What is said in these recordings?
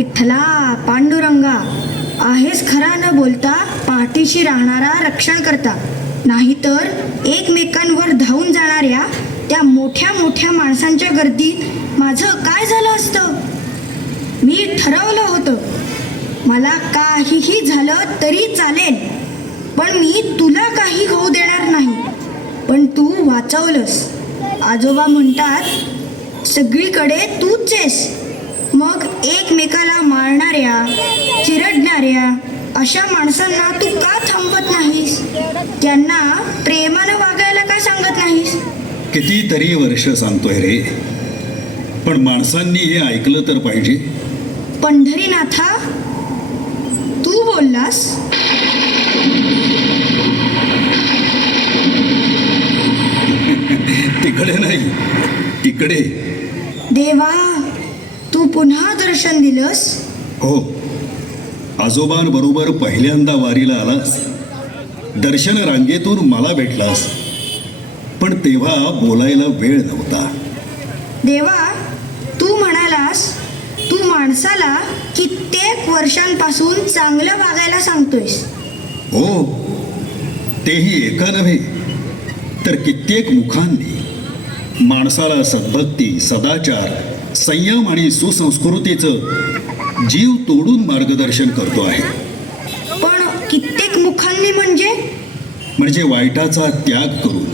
विठ्ठला पांडुरंगा, आहेस खरा न बोलता पाठीशी राहणारा रक्षण करता, नाहीतर एकमेकांवर धावून जाणाऱ्या त्या मोठ्या मोठ्या माणसांच्या गर्दीत माझं काय झालं असतं. मी ठरवलं होतं, मला काहीही झालं तरी चालेल, पण मी तुला काही होऊ देणार नाही. पण तू वाचवलंस. आजोबा म्हणतात सगळीकडे तूच आहेस. मग एकमेकाला मारणाऱ्या, चिरडणाऱ्या अशा माणसांना तू का थांबवत नाहीस? त्यांना प्रेमानं वागायला का सांगत नाहीस? कितीतरी वर्ष सांगतोय रे, पण माणसांनी हे ऐकलं तर पाहिजे. पंढरीनाथा, तू बोललास. तिकडे नाही, इकडे. देवा, तू पुन्हा दर्शन दिलंस. हो, आजोबांबरोबर पहिल्यांदा वारीला आलास. दर्शन रांगेतून मला भेटलास, पण तेव्हा बोलायला वेळ नव्हता. देवा, तू म्हणालास तू माणसाला कित्येक वर्षांपासून चांगलं वागायला सांगतोयस. हो, तेही एका नव्हे तर कित्येक मुखांनी. माणसाला सद्भक्ती, सदाचार, संयम आणि सुसंस्कृतीचं जीव तोडून मार्गदर्शन करतो आहे. पण कित्येक मुखांनी म्हणजे वाईटाचा त्याग करून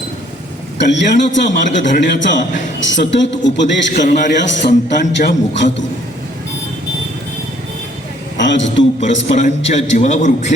कल्याणाचा मार्ग धरण्याचा सतत उपदेश करणाऱ्या संतांच्या मुखातून. आज तू परस्परांच्या जीवावर उठलेली